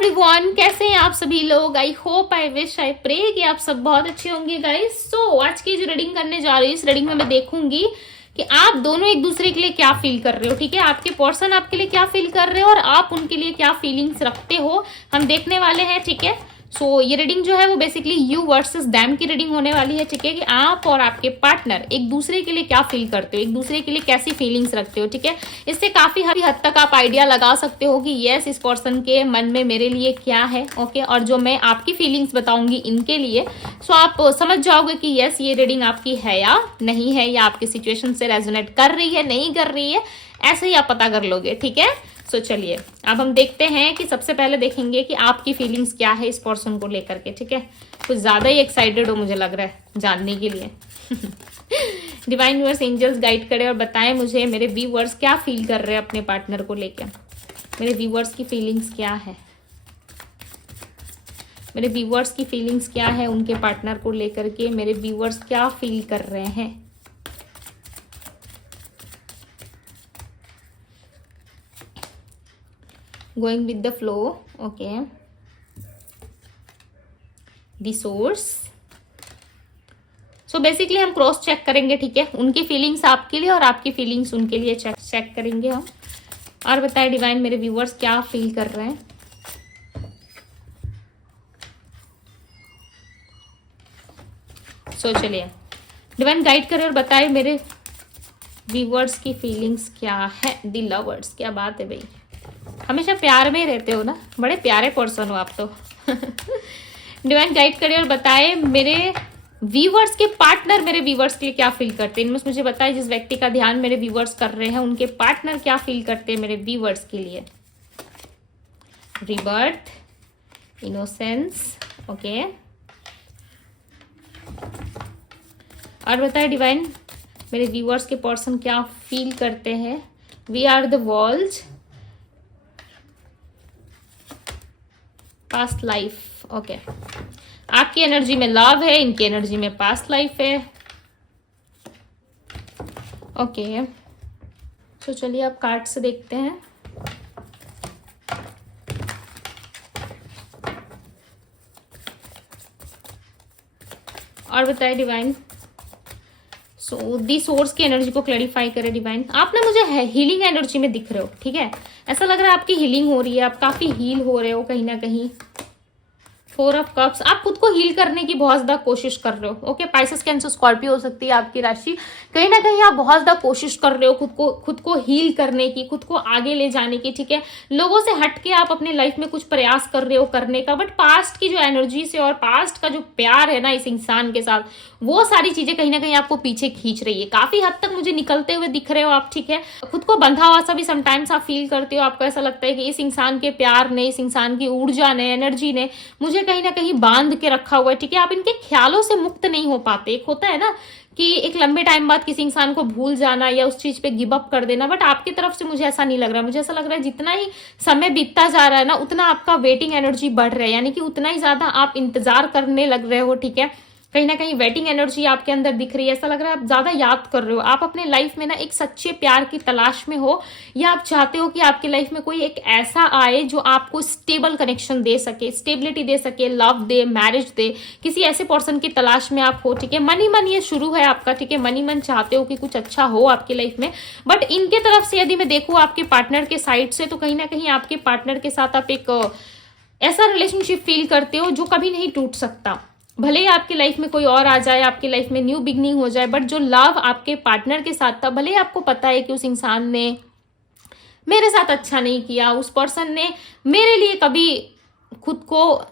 Everyone, कैसे हैं आप सभी लोग। I hope, I wish, I pray कि आप सब बहुत अच्छे होंगे गाइस। सो आज की जो रीडिंग करने जा रही हूँ, इस रीडिंग में मैं देखूंगी कि आप दोनों एक दूसरे के लिए क्या फील कर रहे हो। ठीक है, आपके पर्सन आपके लिए क्या फील कर रहे हो और आप उनके लिए क्या फीलिंग्स रखते हो, हम देखने वाले हैं। ठीक है, सो ये रीडिंग जो है वो बेसिकली यू वर्सेस दैम की रीडिंग होने वाली है। ठीक है, कि आप और आपके पार्टनर एक दूसरे के लिए क्या फील करते हो, एक दूसरे के लिए कैसी फीलिंग्स रखते हो। ठीक है, इससे काफी हद तक आप आइडिया लगा सकते हो कि यस, इस पर्सन के मन में मेरे लिए क्या है। ओके, और जो मैं आपकी फीलिंग्स बताऊंगी इनके लिए, सो आप समझ जाओगे कि यस, ये रीडिंग आपकी है या नहीं है, या आपकी सिचुएशन से रेजोनेट कर रही है, नहीं कर रही है, ऐसे ही आप पता कर लोगे। ठीक है, सो चलिए अब हम देखते हैं कि सबसे पहले देखेंगे कि आपकी फीलिंग्स क्या है इस पर्सन को लेकर के। ठीक है, कुछ ज्यादा ही एक्साइटेड हो मुझे लग रहा है जानने के लिए। डिवाइन यूनिवर्स, एंजल्स गाइड करें और बताएं मुझे मेरे व्यूअर्स क्या फील कर रहे हैं अपने पार्टनर को लेकर। मेरे व्यूअर्स की फीलिंग्स क्या है, मेरे व्यूअर्स की फीलिंग्स क्या है उनके पार्टनर को लेकर के। मेरे व्यूअर्स क्या फील कर रहे हैं। Going with the flow. Okay, the source. So basically हम क्रॉस चेक करेंगे। ठीक है, उनकी फीलिंग्स आपके लिए और आपकी फीलिंग्स उनके लिए चेक करेंगे हम। और बताएं डिवाइन, मेरे व्यूअर्स क्या फील कर रहे हैं। सो चलिए डिवाइन गाइड करें और बताएं मेरे व्यूअर्स की फीलिंग्स क्या है। द लवर्स, क्या बात है भाई, हमेशा प्यार में ही रहते हो ना, बड़े प्यारे पर्सन हो आप तो। डिवाइन गाइड करिए और बताए मेरे व्यूवर्स के पार्टनर मेरे व्यूवर्स के लिए क्या फील करते हैं। इनमें मुझे बताए जिस व्यक्ति का ध्यान मेरे व्यूवर्स कर रहे हैं उनके पार्टनर क्या फील करते हैं मेरे व्यूवर्स के लिए। Rebirth, innocence, okay. और बताए डिवाइन मेरे व्यूवर्स के पर्सन क्या फील करते हैं। We are the walls, past life, okay. आपकी एनर्जी में लव है, इनकी एनर्जी में पास्ट लाइफ है। ओके, तो चलिए अब कार्ड से देखते हैं। और बताए डिवाइन, सो दी सोर्स की एनर्जी को क्लैरिफाई करे डिवाइन। आप ना मुझे हीलिंग एनर्जी में दिख रहे हो। ठीक है, ऐसा लग रहा है आपकी हीलिंग हो रही है, आप काफी हील हो रहे हो कहीं ना कहीं। 4 ऑफ कप्स, आप खुद को हील करने की बहुत ज्यादा कोशिश कर रहे हो। ओके, पाइसेस, कैंसर, स्कॉर्पियो हो सकती है आपकी राशि। कहीं ना कहीं आप बहुत ज्यादा कोशिश कर रहे हो खुद को हील करने की, खुद को आगे ले जाने की। ठीक है, लोगों से हटके आप अपने लाइफ में कुछ प्रयास कर रहे हो करने का, बट पास्ट की जो एनर्जी से और पास्ट का जो प्यार है ना इस इंसान के साथ, वो सारी चीजें कहीं ना कहीं आपको पीछे खींच रही है। काफी हद तक मुझे निकलते हुए दिख रहे हो आप। ठीक है, खुद को बंधा हुआ सा भी समटाइम्स आप फील करते हो। आपको ऐसा लगता है कि इस इंसान के प्यार ने, इस इंसान की ऊर्जा ने, एनर्जी ने मुझे कहीं ना कहीं बांध के रखा हुआ है। ठीक है, आप इनके ख्यालों से मुक्त नहीं हो पाते। एक होता है ना कि एक लंबे टाइम बाद किसी इंसान को भूल जाना या उस चीज पे गिव अप कर देना, बट आपकी तरफ से मुझे ऐसा नहीं लग रहा। मुझे ऐसा लग रहा है जितना ही समय बीतता जा रहा है ना, उतना आपका वेटिंग एनर्जी बढ़ रहा है, यानी कि उतना ही ज्यादा आप इंतजार करने लग रहे हो। ठीक है, कहीं ना कहीं वेटिंग एनर्जी आपके अंदर दिख रही है। ऐसा लग रहा है आप ज्यादा याद कर रहे हो। आप अपने लाइफ में ना एक सच्चे प्यार की तलाश में हो, या आप चाहते हो कि आपकी लाइफ में कोई एक ऐसा आए जो आपको स्टेबल कनेक्शन दे सके, स्टेबिलिटी दे सके, लव दे, मैरिज दे। किसी ऐसे पर्सन की तलाश में आप हो। ठीक है, मनी मन ये शुरू है आपका। ठीक है, मनी मन चाहते हो कि कुछ अच्छा हो आपकी लाइफ में, बट इनके तरफ से यदि मैं देखूं आपके पार्टनर के साइड से, तो कहीं ना कहीं आपके पार्टनर के साथ आप एक ऐसा रिलेशनशिप फील करते हो जो कभी नहीं टूट सकता। भले ही आपकी लाइफ में कोई और आ जाए, आपकी लाइफ में न्यू बिगनिंग हो जाए, बट जो लव आपके पार्टनर के साथ था, भले ही आपको पता है कि उस इंसान ने मेरे साथ अच्छा नहीं किया, उस पर्सन ने मेरे लिए कभी खुद को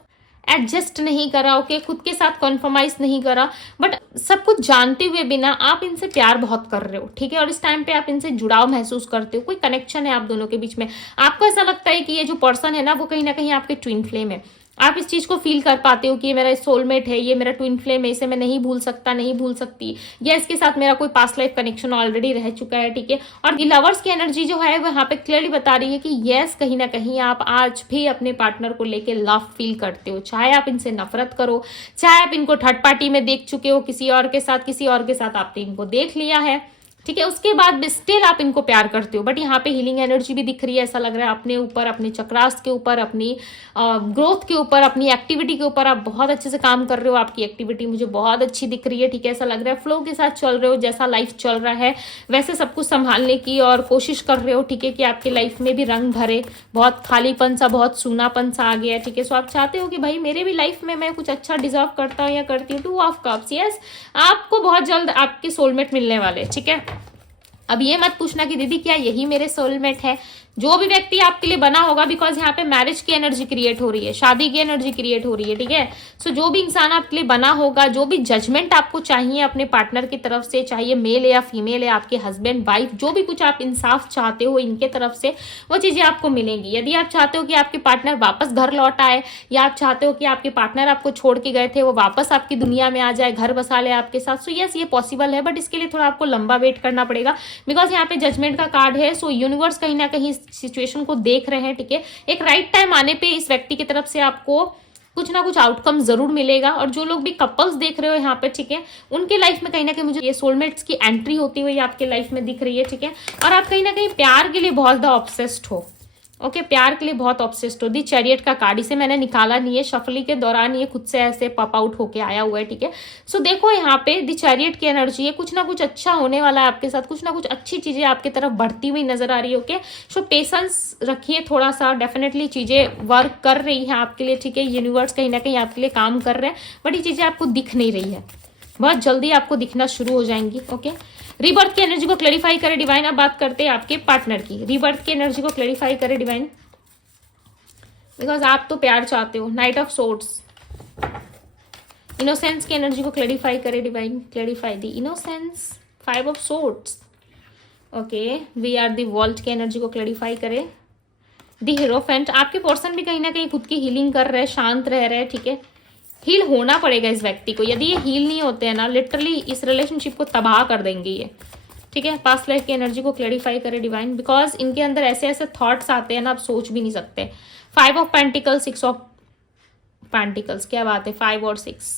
एडजस्ट नहीं करा, ओके, खुद के साथ कॉन्प्रोमाइज नहीं करा, बट सब कुछ जानते हुए बिना आप इनसे प्यार बहुत कर रहे हो। ठीक है, और इस टाइम पे आप इनसे जुड़ाव महसूस करते हो, कोई कनेक्शन है आप दोनों के बीच में। आपको ऐसा लगता है कि ये जो पर्सन है ना, वो कहीं ना कहीं आपके ट्विन फ्लेम है। आप इस चीज को फील कर पाते हो कि ये मेरा सोलमेट है, ये मेरा ट्विन फ्लेम है, इसे मैं नहीं भूल सकता, नहीं भूल सकती, या इसके साथ मेरा कोई पास्ट लाइफ कनेक्शन ऑलरेडी रह चुका है। ठीक है, और लवर्स की एनर्जी जो है वो यहाँ पे क्लियरली बता रही है कि यस, कहीं ना कहीं आप आज भी अपने पार्टनर को लेके लव फील करते हो। चाहे आप इनसे नफरत करो, चाहे आप इनको थर्ड पार्टी में देख चुके हो किसी और के साथ, किसी और के साथ आपने इनको देख लिया है। ठीक है। उसके बाद स्टिल आप इनको प्यार करते हो, बट यहाँ पे हीलिंग एनर्जी भी दिख रही है। ऐसा लग रहा है अपने ऊपर, अपने चक्रास के ऊपर, अपनी ग्रोथ के ऊपर, अपनी एक्टिविटी के ऊपर आप बहुत अच्छे से काम कर रहे हो। आपकी एक्टिविटी मुझे बहुत अच्छी दिख रही है, ठीक है। ऐसा लग रहा है फ्लो के साथ चल रहे हो, जैसा लाइफ चल रहा है वैसे सब कुछ संभालने की और कोशिश कर रहे हो, ठीक है, कि आपकी लाइफ में भी रंग भरे। बहुत खालीपन सा, बहुत सूनापन सा आ गया है, ठीक है। सो आप चाहते हो कि भाई मेरे भी लाइफ में मैं कुछ अच्छा डिजर्व करता हूँ या करती हूँ। 2 ऑफ कप्स, यस, आपको बहुत जल्द आपके सोलमेट मिलने वाले, ठीक है। अब ये मत पूछना कि दीदी क्या यही मेरे सोलमेट है। जो भी व्यक्ति आपके लिए बना होगा, बिकॉज यहाँ पे मैरिज की एनर्जी क्रिएट हो रही है, शादी की एनर्जी क्रिएट हो रही है, ठीक है। सो जो भी इंसान आपके लिए बना होगा, जो भी जजमेंट आपको चाहिए अपने पार्टनर की तरफ से, चाहिए मेल या फीमेल है, आपके हस्बैंड वाइफ, जो भी कुछ आप इंसाफ चाहते हो इनके तरफ से, वो चीजें आपको मिलेंगी। यदि आप चाहते हो कि आपके पार्टनर वापस घर लौट आए, या आप चाहते हो कि आपके पार्टनर आपको छोड़ के गए थे वो वापस आपकी दुनिया में आ जाए, घर बसा ले आपके साथ, सो यस ये पॉसिबल है, बट इसके लिए थोड़ा आपको लंबा वेट करना पड़ेगा, बिकॉज यहाँ पे जजमेंट का कार्ड है। सो यूनिवर्स कहीं ना कहीं सिचुएशन को देख रहे हैं, ठीक है। एक राइट टाइम आने पे इस व्यक्ति की तरफ से आपको कुछ ना कुछ आउटकम जरूर मिलेगा। और जो लोग भी कपल्स देख रहे हो यहाँ पे, ठीक है, उनके लाइफ में कहीं ना कहीं मुझे ये सोलमेट्स की एंट्री होती हुई आपके लाइफ में दिख रही है, ठीक है। और आप कहीं ना कहीं प्यार के लिए बहुत ज्यादा ऑब्सेस्ड हो, ओके, प्यार के लिए बहुत ऑब्सेस्ड हो। दी चैरियट का कार्ड, इसे मैंने निकाला नहीं है, शफली के दौरान ये खुद से ऐसे पॉप आउट होके आया हुआ है, ठीक है। सो देखो यहाँ पे दी चैरियट की एनर्जी है, कुछ ना कुछ अच्छा होने वाला है आपके साथ, कुछ ना कुछ अच्छी चीजें आपकी तरफ बढ़ती हुई नजर आ रही है, ओके। सो पेशेंस रखिए थोड़ा सा, डेफिनेटली चीजें वर्क कर रही है आपके लिए, ठीक है। यूनिवर्स कहीं ना कहीं आपके लिए काम कर रहे हैं, बट ये चीजें आपको दिख नहीं रही है, बहुत जल्दी आपको दिखना शुरू हो जाएंगी, ओके। रीबर्थ की एनर्जी को क्लैरिफाई करे डिवाइन। अब बात करते हैं आपके पार्टनर की। रीबर्थ की एनर्जी को क्लैरिफाई करे डिवाइन, बिकॉज आप तो प्यार चाहते हो। नाइट ऑफ सोर्ड्स, इनोसेंस की एनर्जी को क्लैरिफाई करे divine, clarify the innocence. 5 of swords, okay. We are the vault की एनर्जी को क्लैरिफाई करे दी हीरोफेंट। आपके पर्सन भी कहीं ना कहीं खुद की हीलिंग कर रहे हैं, शांत रह रहे हैं, ठीक है। हील होना पड़ेगा इस व्यक्ति को, यदि ये हील नहीं होते हैं ना, लिटरली इस रिलेशनशिप को तबाह कर देंगे ये, ठीक है। पास्ट लाइफ की एनर्जी को क्लैरिफाई करे डिवाइन, बिकॉज इनके अंदर ऐसे ऐसे थॉट्स आते हैं ना, आप सोच भी नहीं सकते। 5 ऑफ पेंटिकल्स, 6 ऑफ पेंटिकल्स, क्या बात है, 5 और 6।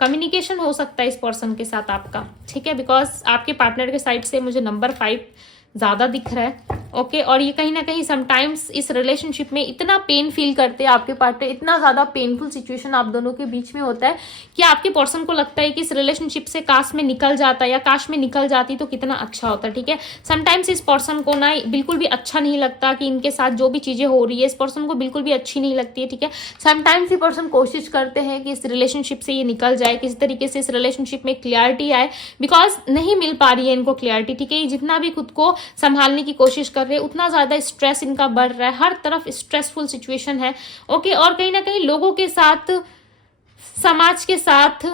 कम्युनिकेशन हो सकता है इस पर्सन के साथ आपका, ठीक है, बिकॉज आपके पार्टनर के साइड से मुझे नंबर 5 ज्यादा दिख रहा है, ओके। और ये कहीं ना कहीं समटाइम्स इस रिलेशनशिप में इतना पेन फील करते हैं आपके पार्टनर, इतना ज्यादा पेनफुल सिचुएशन आप दोनों के बीच में होता है कि आपके पर्सन को लगता है कि इस रिलेशनशिप से काश में निकल जाता, या काश में निकल जाती तो कितना अच्छा होता, ठीक है। समटाइम्स इस पर्सन को ना बिल्कुल भी अच्छा नहीं लगता कि इनके साथ जो भी चीजें हो रही है, इस पर्सन को बिल्कुल भी अच्छी नहीं लगती है, ठीक है। समटाइम्स ये पर्सन कोशिश करते हैं कि इस रिलेशनशिप से ये निकल जाए, किसी तरीके से इस रिलेशनशिप में क्लियरिटी आए, बिकॉज नहीं मिल पा रही है इनको क्लियरिटी, ठीक है। ये जितना भी खुद को संभालने की कोशिश कर रहे हैं, उतना ज्यादा स्ट्रेस इनका बढ़ रहा है, हर तरफ स्ट्रेसफुल सिचुएशन है, ओके। और कहीं ना कहीं लोगों के साथ, समाज के साथ,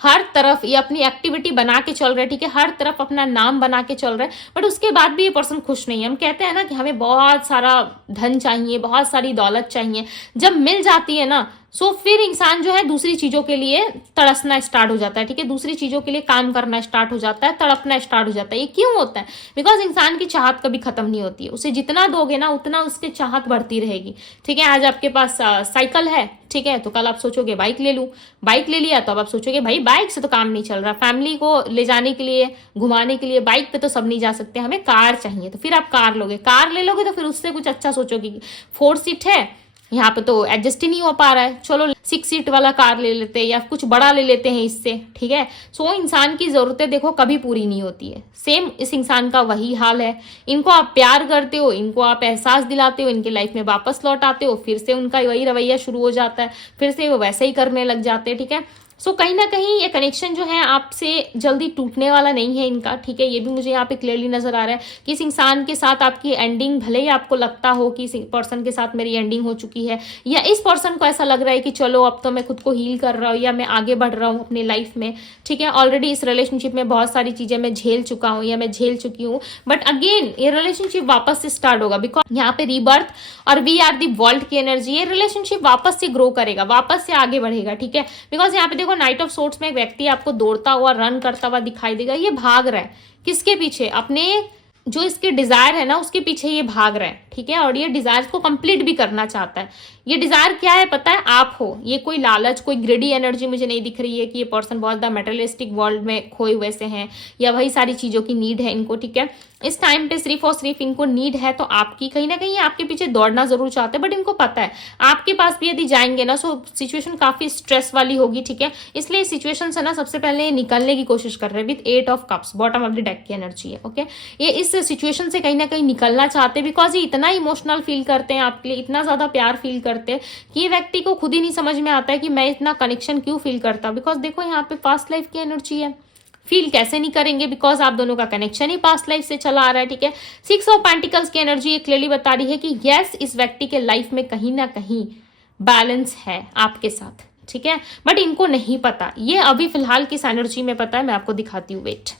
हर तरफ ये अपनी एक्टिविटी बना के चल रहे हैं, ठीक है, हर तरफ अपना नाम बना के चल रहे हैं, बट उसके बाद भी ये पर्सन खुश नहीं है। हम कहते हैं ना कि हमें बहुत सारा धन चाहिए, बहुत सारी दौलत चाहिए, जब मिल जाती है ना, सो फिर इंसान जो है दूसरी चीजों के लिए तरसना स्टार्ट हो जाता है, ठीक है, दूसरी चीजों के लिए काम करना स्टार्ट हो जाता है, तड़पना स्टार्ट हो जाता है। ये क्यों होता है? बिकॉज इंसान की चाहत कभी खत्म नहीं होती है, उसे जितना दोगे ना उतना उसकी चाहत बढ़ती रहेगी, ठीक है। आज आपके पास साइकिल है, ठीक है, तो कल आप सोचोगे बाइक ले लूं, बाइक ले लिया तो अब आप सोचोगे भाई बाइक से तो काम नहीं चल रहा, फैमिली को ले जाने के लिए, घुमाने के लिए बाइक पे तो सब नहीं जा सकते, हमें कार चाहिए, तो फिर आप कार लोगे, कार ले लोगे तो फिर उससे कुछ अच्छा सोचोगे। 4 सीट है यहाँ पे तो एडजस्ट ही नहीं हो पा रहा है, चलो 6 सीट वाला कार ले लेते हैं या कुछ बड़ा ले लेते हैं इससे, ठीक है। सो इंसान की जरूरतें देखो कभी पूरी नहीं होती है, सेम इस इंसान का वही हाल है। इनको आप प्यार करते हो, इनको आप एहसास दिलाते हो, इनके लाइफ में वापस लौट आते हो, फिर से उनका वही रवैया शुरू हो जाता है, फिर से वो वैसे ही करने लग जाते हैं, ठीक है। सो कहीं ना कहीं ये कनेक्शन जो है आपसे जल्दी टूटने वाला नहीं है इनका, ठीक है। ये भी मुझे यहाँ पे क्लियरली नजर आ रहा है कि इस इंसान के साथ आपकी एंडिंग, भले ही आपको लगता हो कि इस पर्सन के साथ मेरी एंडिंग हो चुकी है, या इस पर्सन को ऐसा लग रहा है कि चलो अब तो मैं खुद को हील कर रहा हूँ या मैं आगे बढ़ रहा हूँ अपनी लाइफ में, ठीक है। ऑलरेडी इस रिलेशनशिप में बहुत सारी चीजें मैं झेल चुका हूँ या मैं झेल चुकी हूँ, बट अगेन ये रिलेशनशिप वापस से स्टार्ट होगा, बिकॉज यहाँ पे रीबर्थ और वी आर दी वर्ल्ड की एनर्जी, ये रिलेशनशिप वापस से ग्रो करेगा, वापस से आगे बढ़ेगा, ठीक है। बिकॉज यहाँ पे देखो नाइट ऑफ सोर्ड्स में एक व्यक्ति आपको दौड़ता हुआ, रन करता हुआ दिखाई देगा, ये भाग रहा है किसके पीछे? अपने जो इसके डिजायर है ना उसके पीछे ये भाग रहा है, ठीक है, और ये डिजायर को कंप्लीट भी करना चाहता है। ये डिजायर क्या है पता है, आप हो। ये कोई लालच, कोई ग्रेडी एनर्जी मुझे नहीं दिख रही है कि ये पर्सन बहुत ज्यादा मेटेरियलिस्टिक वर्ल्ड में खोए हुए से हैं या वही सारी चीजों की नीड है इनको, ठीक है। इस टाइम पे सिर्फ और सिर्फ इनको नीड है तो आपकी, कहीं ना कहीं आपके पीछे दौड़ना जरूर चाहते हैं, बट इनको पता है आपके पास भी यदि जाएंगे ना तो सिचुएशन काफी स्ट्रेस वाली होगी, ठीक है। इसलिए इस सिचुएशन से ना सबसे पहले निकलने की कोशिश कर रहे हैं। With 8 of cups bottom of the deck की एनर्जी है, ओके। ये इस सिचुएशन से कहीं ना कहीं निकलना चाहते हैं बिकॉज ये इतना इमोशनल फील करते हैं आपके लिए, इतना ज्यादा प्यार फील करते हैं कि ये व्यक्ति को खुद ही नहीं समझ में आता है कि मैं इतना कनेक्शन क्यों फील करता। बिकॉज देखो यहाँ पे पास्ट लाइफ की एनर्जी है, फील कैसे नहीं करेंगे, बिकॉज आप दोनों का कनेक्शन ही पास्ट लाइफ से चला आ रहा है, ठीक है। 6 ऑफ पेंटिकल्स की एनर्जी ये क्लियरली बता रही है कि यस, इस व्यक्ति के लाइफ में कहीं ना कहीं बैलेंस है आपके साथ, ठीक है, बट इनको नहीं पता। ये अभी फिलहाल किस एनर्जी में पता है, मैं आपको दिखाती हूँ, वेट।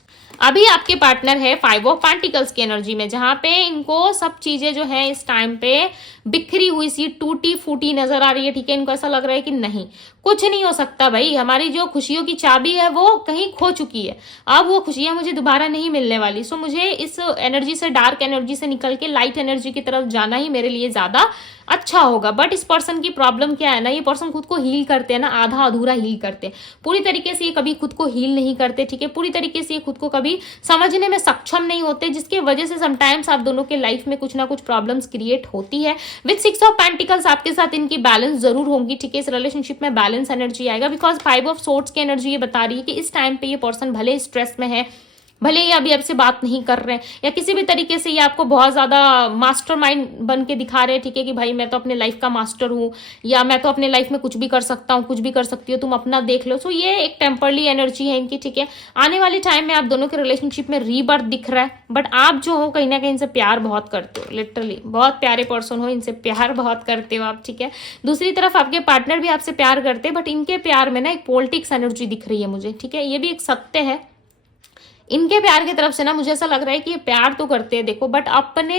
अभी आपके पार्टनर है 5 ऑफ पेंटिकल्स की एनर्जी में, जहां पे इनको सब चीजें जो है इस टाइम पे बिखरी हुई सी टूटी फूटी नजर आ रही है, ठीक है। इनको ऐसा लग रहा है कि नहीं, कुछ नहीं हो सकता भाई, हमारी जो खुशियों की चाबी है वो कहीं खो चुकी है, अब वो खुशियां मुझे दोबारा नहीं मिलने वाली। सो मुझे इस एनर्जी से, डार्क एनर्जी से निकल के लाइट एनर्जी की तरफ जाना ही मेरे लिए ज्यादा अच्छा होगा। बट इस पर्सन की प्रॉब्लम क्या है ना, ये पर्सन खुद को हील करते हैं ना, आधा अधूरा हील करते हैं, पूरी तरीके से ये कभी खुद को हील नहीं करते, ठीक है। पूरी तरीके से ये खुद को कभी समझने में सक्षम नहीं होते, जिसकी वजह से समटाइम्स आप दोनों के लाइफ में कुछ ना कुछ प्रॉब्लम्स क्रिएट होती है। विद 6 ऑफ पेंटिकल्स आपके साथ इनकी बैलेंस जरूर होंगी, ठीक है। इस रिलेशनशिप में बैलेंस एनर्जी आएगा बिकॉज 5 ऑफ सोर्ड्स की एनर्जी ये बता रही है कि इस टाइम पे ये पर्सन भले स्ट्रेस में है, भले ही अभी आपसे बात नहीं कर रहे हैं या किसी भी तरीके से ये आपको बहुत ज्यादा मास्टरमाइंड बन के दिखा रहे हैं, ठीक है, कि भाई मैं तो अपने लाइफ का मास्टर हूँ या मैं तो अपने लाइफ में कुछ भी कर सकता हूँ, कुछ भी कर सकती हो, तुम अपना देख लो। सो ये एक टेम्परली एनर्जी है इनकी, ठीक है। आने वाले टाइम में आप दोनों के रिलेशनशिप में रीबर्थ दिख रहा है, बट आप जो हो कहीं ना कहीं इनसे प्यार बहुत करते हो, लिटरली बहुत प्यारे पर्सन हो, इनसे प्यार बहुत करते हो आप, ठीक है। दूसरी तरफ आपके पार्टनर भी आपसे प्यार करते हैं, बट इनके प्यार में ना एक पॉलिटिक्स एनर्जी दिख रही है मुझे, ठीक है। ये भी एक सत्य है, इनके प्यार की तरफ से ना मुझे ऐसा लग रहा है कि ये प्यार तो करते हैं देखो, बट अपने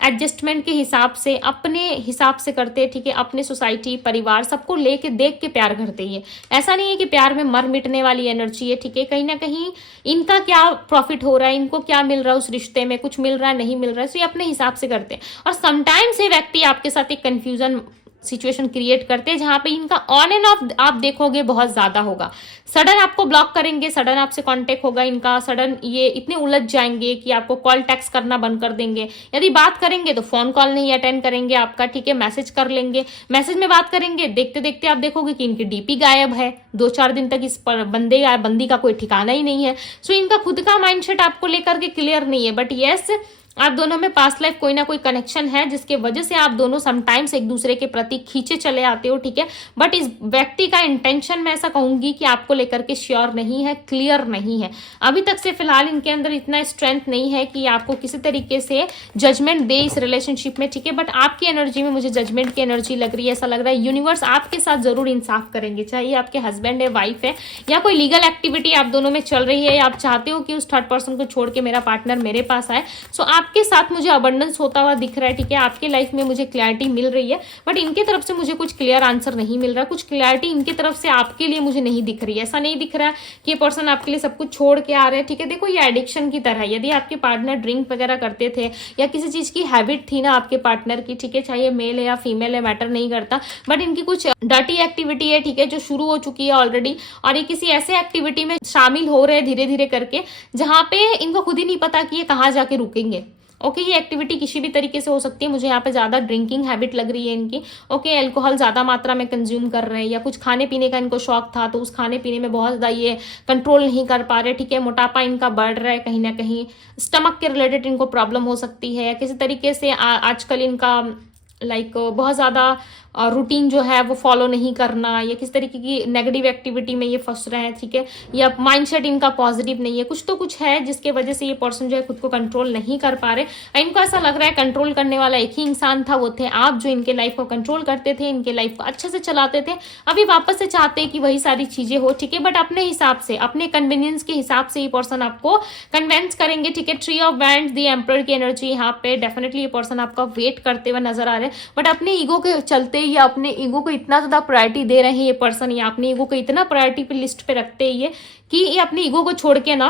एडजस्टमेंट के हिसाब से, अपने हिसाब से करते हैं, ठीक है। अपने सोसाइटी, परिवार, सबको लेके देख के प्यार करते हैं। ऐसा नहीं है कि प्यार में मर मिटने वाली एनर्जी है, ठीक है। कहीं ना कहीं इनका क्या प्रॉफिट हो रहा है, इनको क्या मिल रहा है उस रिश्ते में, कुछ मिल रहा है नहीं मिल रहा है, तो ये अपने हिसाब से करते हैं। और समटाइम्स ये व्यक्ति आपके साथ एक कंफ्यूजन सिचुएशन क्रिएट करते हैं जहां पे इनका ऑन एंड ऑफ आप देखोगे बहुत ज्यादा होगा। सडन आपको ब्लॉक करेंगे, सडन आपसे कांटेक्ट होगा इनका, सडन ये इतने उलझ जाएंगे कि आपको कॉल टेक्स्ट करना बंद कर देंगे। यदि बात करेंगे तो फोन कॉल नहीं अटेंड करेंगे आपका, ठीक है। मैसेज कर लेंगे, मैसेज में बात करेंगे, देखते देखते आप देखोगे कि इनकी डीपी गायब है, 2-4 दिन तक इस पर बंदी का कोई ठिकाना ही नहीं है। सो इनका खुद का माइंडसेट आपको लेकर के क्लियर नहीं है, बट यस, आप दोनों में पास्ट लाइफ कोई ना कोई कनेक्शन है जिसके वजह से आप दोनों समटाइम्स एक दूसरे के प्रति खींचे चले आते हो, ठीक है। बट इस व्यक्ति का इंटेंशन मैं ऐसा कहूंगी कि आपको लेकर के श्योर नहीं है, क्लियर नहीं है अभी तक से। फिलहाल इनके अंदर इतना स्ट्रेंथ नहीं है कि आपको किसी तरीके से जजमेंट दे इस रिलेशनशिप में, ठीक है। बट आपकी एनर्जी में मुझे जजमेंट की एनर्जी लग रही है। ऐसा लग रहा है यूनिवर्स आपके साथ जरूर इंसाफ करेंगे, चाहे आपके हस्बैंड है, वाइफ है, या कोई लीगल एक्टिविटी आप दोनों में चल रही है, या आप चाहते हो कि उस थर्ड पर्सन को छोड़ के मेरा पार्टनर मेरे पास आए। सो आपके साथ मुझे अबंडेंस होता हुआ दिख रहा है, ठीक है। आपके लाइफ में मुझे क्लैरिटी मिल रही है, बट इनके तरफ से मुझे कुछ क्लियर आंसर नहीं मिल रहा, कुछ क्लैरिटी इनकी तरफ से आपके लिए मुझे नहीं दिख रही है। ऐसा नहीं दिख रहा है कि ये पर्सन आपके लिए सब कुछ छोड़ के आ रहे हैं, ठीक है। देखो, ये एडिक्शन की तरह है। यदि आपके पार्टनर ड्रिंक वगैरह करते थे या किसी चीज की हैबिट थी ना आपके पार्टनर की, ठीक है, चाहे मेल है या फीमेल है, मैटर नहीं करता, बट इनकी कुछ डर्टी एक्टिविटी है, ठीक है, जो शुरू हो चुकी है ऑलरेडी, और ये किसी ऐसे एक्टिविटी में शामिल हो रहे हैं धीरे धीरे करके जहां पे इनको खुद ही नहीं पता कि ये कहाँ जाके रुकेंगे। ओके, ये एक्टिविटी किसी भी तरीके से हो सकती है। मुझे यहाँ पे ज्यादा ड्रिंकिंग हैबिट लग रही है इनकी। ओके, अल्कोहल ज्यादा मात्रा में कंज्यूम कर रहे हैं, या कुछ खाने पीने का इनको शौक था तो उस खाने पीने में बहुत ज्यादा ये कंट्रोल नहीं कर पा रहे, ठीक है। मोटापा इनका बढ़ रहा है, कहीं ना कहीं स्टमक के रिलेटेड इनको प्रॉब्लम हो सकती है, या किसी तरीके से आजकल इनका बहुत ज्यादा रूटीन जो है वो फॉलो नहीं करना, या किस तरीके की नेगेटिव एक्टिविटी में ये फंस रहे हैं, ठीक है, या माइंडसेट इनका पॉजिटिव नहीं है। कुछ तो कुछ है जिसके वजह से ये पर्सन जो है खुद को कंट्रोल नहीं कर पा रहे। इनको ऐसा लग रहा है कंट्रोल करने वाला एक ही इंसान था, वो थे आप, जो इनके लाइफ को कंट्रोल करते थे, इनके लाइफ को अच्छे से चलाते थे। अभी वापस से चाहते हैं कि वही सारी चीजें हो, ठीक है, बट अपने हिसाब से, अपने कन्वीनियंस के हिसाब से ये पर्सन आपको कन्वेंस करेंगे, ठीक है। Tree of wands, the emperor की एनर्जी यहाँ पे डेफिनेटली ये पर्सन आपका वेट करते हुए नजर आ रहे हैं, बट अपने ईगो के चलते या अपने ईगो को इतना ज्यादा प्रायोरिटी दे रहे हैं ये पर्सन, या अपने ईगो को इतना प्रायोरिटी पे लिस्ट पे रखते हैं ये कि ये अपने ईगो को छोड़ के ना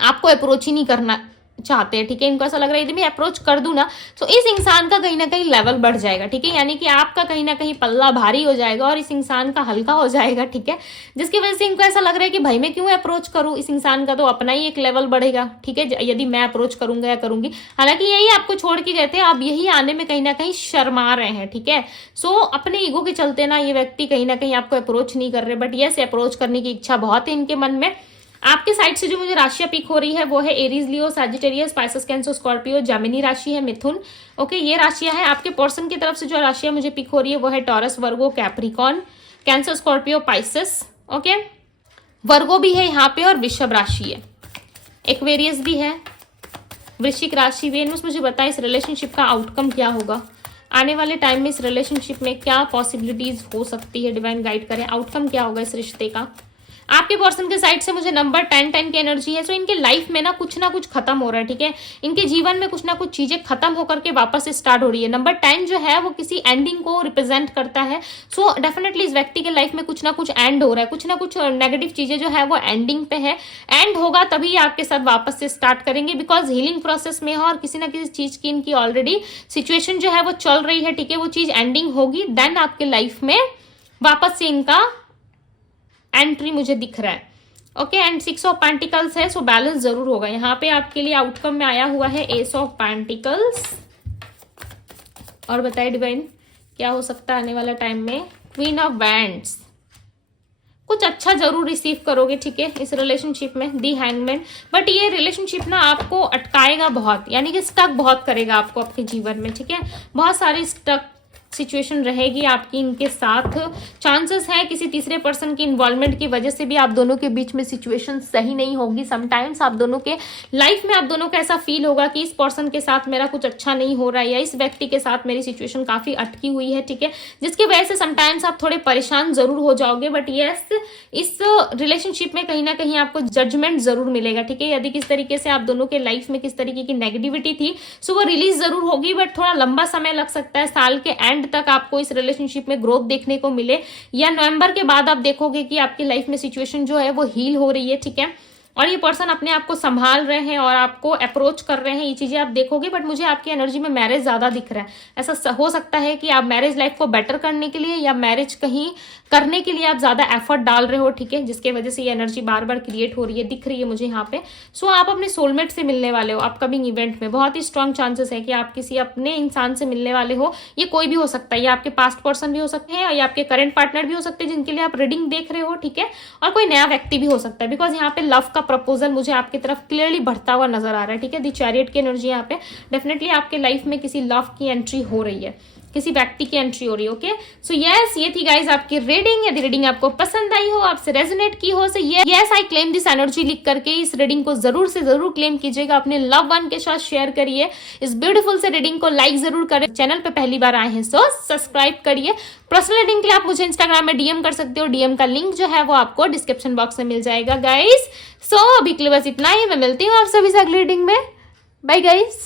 आपको अप्रोच ही नहीं करना चाहते हैं, ठीक है। इनको ऐसा लग रहा है यदि मैं अप्रोच कर दूं ना तो इस इंसान का कहीं ना कहीं लेवल बढ़ जाएगा, ठीक है, यानी कि आपका कहीं ना कहीं पल्ला भारी हो जाएगा और इस इंसान का हल्का हो जाएगा, ठीक है, जिसकी वजह से इनको ऐसा लग रहा है कि भाई मैं क्यों अप्रोच करूं, इस इंसान का तो अपना ही एक लेवल बढ़ेगा, ठीक है, यदि मैं अप्रोच करूंगा या करूंगी। हालांकि यही आपको छोड़ के गए थे, आप यही आने में कहीं ना कहीं शर्मा रहे हैं, ठीक है। सो अपने ईगो के चलते ना ये व्यक्ति कहीं ना कहीं आपको अप्रोच नहीं कर रहे, बट यस अप्रोच करने की इच्छा बहुत है इनके मन में। आपके साइड से जो मुझे राशियां पिक हो रही है वो है Aries, Leo, Sagittarius, Pisces, Cancer, Scorpio, Gemini राशि है, मिथुन। ओके, ये राशियां हैं। आपके पर्सन की तरफ से जो राशियां मुझे पिक हो रही है वो है Taurus, Virgo, Capricorn, Cancer, Scorpio, Pisces. Okay, Virgo भी है यहाँ पे और वृषभ राशि है, एक्वेरियस भी है, वृश्चिक राशि। वेनस मुझे बताएं इस रिलेशनशिप का आउटकम क्या होगा, आने वाले टाइम में इस रिलेशनशिप में क्या पॉसिबिलिटीज हो सकती है, डिवाइन गाइड करें, आउटकम क्या होगा इस रिश्ते का। आपके पर्सन के साइड से मुझे नंबर 10 की एनर्जी है। सो इनके लाइफ में ना कुछ खत्म हो रहा है, ठीक है, इनके जीवन में कुछ ना कुछ चीजें खत्म होकर के वापस से स्टार्ट हो रही है। नंबर 10 जो है वो किसी एंडिंग को रिप्रेजेंट करता है। सो डेफिनेटली इस व्यक्ति के लाइफ में कुछ ना कुछ एंड हो रहा है, कुछ ना कुछ नेगेटिव चीजें जो है वो एंडिंग पे है, एंड होगा तभी आपके साथ वापस से स्टार्ट करेंगे, बिकॉज हीलिंग प्रोसेस में है और किसी ना किसी चीज की इनकी ऑलरेडी सिचुएशन जो है वो चल रही है, ठीक है, वो चीज एंडिंग होगी, देन आपके लाइफ में वापस से इनका एंट्री मुझे दिख रहा है। ओके, एंड 6 ऑफ पेंटिकल्स है, सो बैलेंस जरूर होगा यहाँ पे। आपके लिए आउटकम में आया हुआ है एस ऑफ पेंटिकल्स। और बताइए डिवाइन क्या हो सकता है आने वाला टाइम में। क्वीन ऑफ वैंड्स, कुछ अच्छा जरूर रिसीव करोगे, ठीक है, इस रिलेशनशिप में। दी हैंगमैन, बट ये रिलेशनशिप ना आपको अटकाएगा बहुत, यानी कि स्टक बहुत करेगा आपको आपके जीवन में, ठीक है, बहुत सारी स्टक सिचुएशन रहेगी आपकी इनके साथ। चांसेस है किसी तीसरे पर्सन की इन्वॉल्वमेंट की वजह से भी आप दोनों के बीच में सिचुएशन सही नहीं होगी। समटाइम्स आप दोनों के लाइफ में आप दोनों को ऐसा फील होगा कि इस पर्सन के साथ मेरा कुछ अच्छा नहीं हो रहा है, या इस व्यक्ति के साथ मेरी सिचुएशन काफी अटकी हुई है, ठीक है, जिसकी वजह से समटाइम्स आप थोड़े परेशान जरूर हो जाओगे। बट यस, इस रिलेशनशिप में कहीं ना कहीं आपको जजमेंट जरूर मिलेगा, ठीक है, यदि किस तरीके से आप दोनों के लाइफ में किस तरीके की नेगेटिविटी थी, सो वो रिलीज जरूर होगी, बट थोड़ा लंबा समय लग सकता है। साल के एंड तक आपको इस रिलेशनशिप में ग्रोथ देखने को मिले, या नवंबर के बाद आप देखोगे कि आपकी लाइफ में सिचुएशन जो है वो हील हो रही है, ठीक है, और ये पर्सन अपने आप को संभाल रहे हैं और आपको अप्रोच कर रहे हैं, ये चीजें आप देखोगे। बट मुझे आपकी एनर्जी में मैरिज ज्यादा दिख रहा है। ऐसा हो सकता है कि आप मैरिज लाइफ को बेटर करने के लिए या मैरिज कहीं करने के लिए आप ज्यादा एफर्ट डाल रहे हो, ठीक है, जिसके वजह से ये एनर्जी बार बार क्रिएट हो रही है, दिख रही है मुझे यहाँ पे। सो आप अपने सोलमेट से मिलने वाले हो अपकमिंग इवेंट में, बहुत ही स्ट्रॉन्ग चांसेस है कि आप किसी अपने इंसान से मिलने वाले हो। ये कोई भी हो सकता है, ये आपके पास्ट पर्सन भी हो सकते हैं या आपके करंट पार्टनर भी हो सकते हैं जिनके लिए आप रीडिंग देख रहे हो, ठीक है, और कोई नया व्यक्ति भी हो सकता है, बिकॉज यहाँ पे लव का प्रपोजल मुझे आपकी तरफ क्लियरली बढ़ता हुआ नजर आ रहा है, ठीक है। दी चैरियट की एनर्जी यहाँ पे डेफिनेटली आपके लाइफ में किसी लव की एंट्री हो रही है, किसी व्यक्ति की एंट्री हो रही है। ओके, सो यस, ये थी गाइज आपकी रीडिंग। यदि रीडिंग आपको पसंद आई हो, आपसे रेजोनेट की हो, so yes I claim this energy लिख करके इस रीडिंग को जरूर से जरूर क्लेम कीजिएगा, अपने लव वन के साथ शेयर करिए, इस ब्यूटीफुल से रीडिंग को लाइक जरूर करें। चैनल पे पहली बार आए हैं सो सब्सक्राइब करिए। पर्सनल रीडिंग के लिए आप मुझे इंस्टाग्राम में डीएम कर सकते हो, डीएम का लिंक जो है वो आपको डिस्क्रिप्शन बॉक्स में मिल जाएगा गाइज। सो अभी के लिए बस इतना ही, मैं मिलती हूँ आप सभी से अगली रीडिंग में। Bye guys.